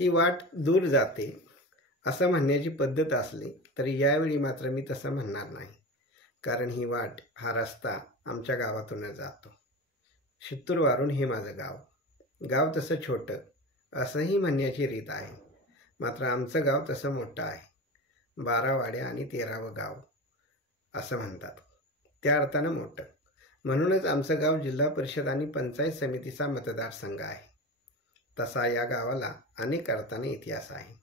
ही वाट दूर जाते असं म्हणण्याची पद्धत असली तरी यावेळी मात्र मी तसं म्हणणार नाही, कारण ही वाट, हा रस्ता आमच्या गावातूनच जातो. शित्तूरवारून हे माझं गाव. गाव तसं छोटं असंही म्हणण्याची रीत आहे, मात्र आमचं गाव तसं मोठं आहे. 12 वाड्या आणि 13वं गाव असं म्हणतात, त्या अर्थानं मोठं. म्हणूनच आमचं गाव जिल्हा परिषद आणि पंचायत समितीचा मतदारसंघ आहे. तसा या गावाला अनेक अर्थाने इतिहास आहे.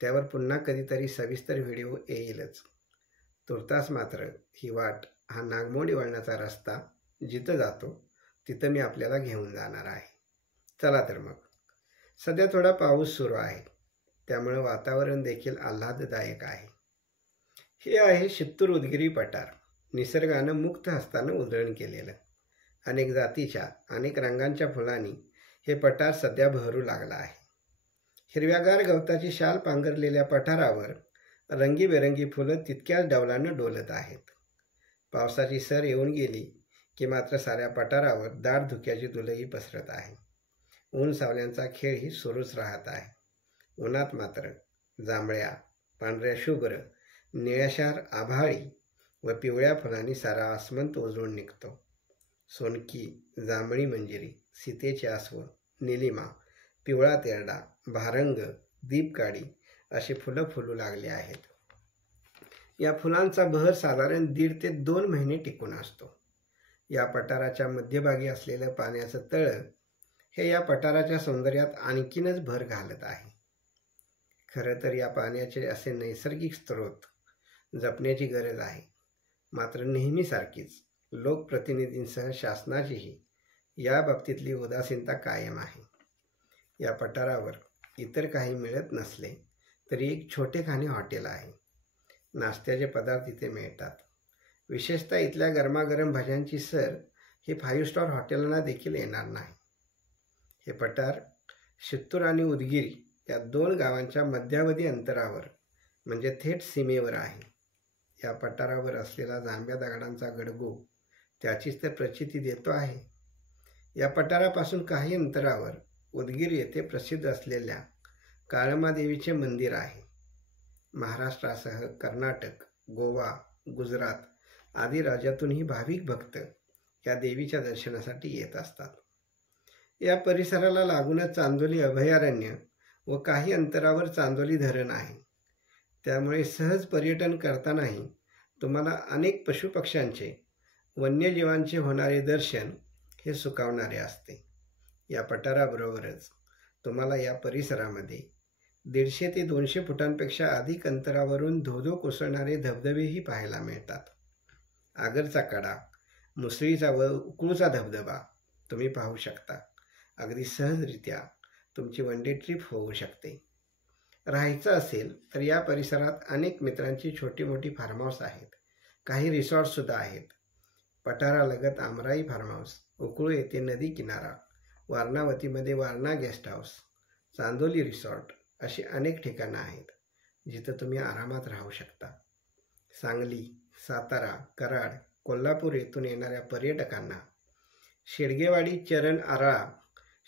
त्यावर पुन्हा कधीतरी सविस्तर व्हिडिओ येईलच. तुर्तास मात्र ही वाट, हा नागमोडी वळणाचा रस्ता जिथं जातो तिथं मी आपल्याला घेऊन जाणार आहे. चला तर मग. सध्या थोडा पाऊस सुरू आहे, त्यामुळे वातावरण देखील आल्हाददायक आहे. हे आहे शित्तूर उदगिरी पठार. निसर्गानं मुक्त हस्तानं उधळण केलेलं. अनेक जातीच्या, अनेक रंगांच्या फुलांनी हे पठार सध्या बहरू लागलं आहे. हिरव्यागार गवताची शाल पांघरलेल्या पठारावर रंगीबेरंगी फुलं तितक्याच डौलानं डोलत आहेत. पावसाची सर येऊन गेली की मात्र साऱ्या पठारावर दाट धुक्याची धुलही पसरत आहे. ऊन सावल्यांचा खेळही सुरूच राहत आहे. उन्हात मात्र जांभळ्या, पांढऱ्या शुभ्र, निळ्याशार आभाळी व पिवळ्या फुलांनी सारा आसमंत उजळून निघतो. सोनकी, जांभळी मंजिरी, सीतेचे अस्व, निलिमा, पिवळा तेरडा, भारंग, दीपकाडी अशी फुलं फुलू लागली आहेत. या फुलांचा बहर साधारण 1.5 ते 2 महिने टिकून असतो. या पठाराच्या मध्यभागी असलेलं पाण्याचं तळं हे या पठाराच्या सौंदर्यात आणखीनच भर घालत आहे. खरं तर या पाण्याचे असे नैसर्गिक स्रोत जपण्याची गरज आहे, मात्र नेहमीसारखीच लोकप्रतिनिधींसह शासनाचीही या बाबतीतली उदासीनता कायम आहे. या पठारावर इतर काही मिळत नसले तरी एक छोटेखानी हॉटेल आहे. नाश्त्याचे पदार्थ इथे मिळतात. विशेषतः इथल्या गरमागरम भज्यांची सर ही 5 स्टार हॉटेलांना देखील येणार नाही. हे पठार शित्तूर आणि उदगिरी या 2 गावांच्या मध्यावधी अंतरावर म्हणजे थेट सीमेवर आहे. या पठारावर असलेला जांभ्या दगडांचा गडगो त्याचीच तर प्रचिती देतो आहे. या पठारापासून काही अंतरावर उदगीर येथे प्रसिद्ध असलेल्या काळमादेवीचे मंदिर आहे. महाराष्ट्रासह कर्नाटक, गोवा, गुजरात आदी राज्यातूनही भाविक भक्त या देवीच्या दर्शनासाठी येत असतात. या परिसराला लागूनच चांदोली अभयारण्य व काही अंतरावर चांदोली धरण आहे. त्यामुळे सहज पर्यटन करतानाही तुम्हाला अनेक पशुपक्ष्यांचे, वन्यजीवांचे होणारे दर्शन हे सुखावणारे असते. या पठाराबरोबरच तुम्हाला या परिसरामध्ये 150 ते 200 फुटांपेक्षा अधिक अंतरावरून धोधो कोसळणारे धबधबेही पाहायला मिळतात. आगरचा कडा, मुसळीचा व उकळूचा धबधबा तुम्ही पाहू शकता. अगदी सहजरित्या तुमची वन डे ट्रिप होऊ शकते. राहायचं असेल तर या परिसरात अनेक मित्रांची छोटी मोठी फार्म हाऊस आहेत. काही रिसॉर्टसुद्धा आहेत. पठारालगत आमराई फार्म हाऊस, उकळू येथे नदी किनारा, वारणावतीमध्ये Warna guest house, Chandoli resort अशी अनेक ठिकाणं आहेत जिथं तुम्ही आरामात राहू शकता. सांगली, सातारा, कराड, कोल्हापूर येथून येणाऱ्या पर्यटकांना शेडगेवाडी, चरण, आराळा,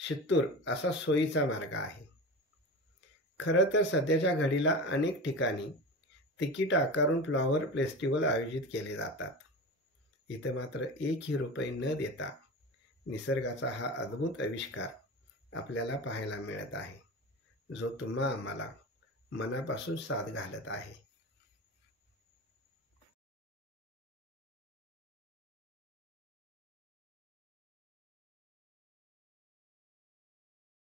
शित्तूर असा सोयीचा मार्ग आहे. खरं तर सध्याच्या घडीला अनेक ठिकाणी तिकीट आकारून फ्लॉवर फेस्टिवल आयोजित केले जातात. इथं मात्र 1ही रुपये न देता निसर्गाचा हा अद्भुत आविष्कार आपल्याला पाहायला मिळत आहे, जो तुम्हा आम्हाला मनापासून साथ घालत आहे.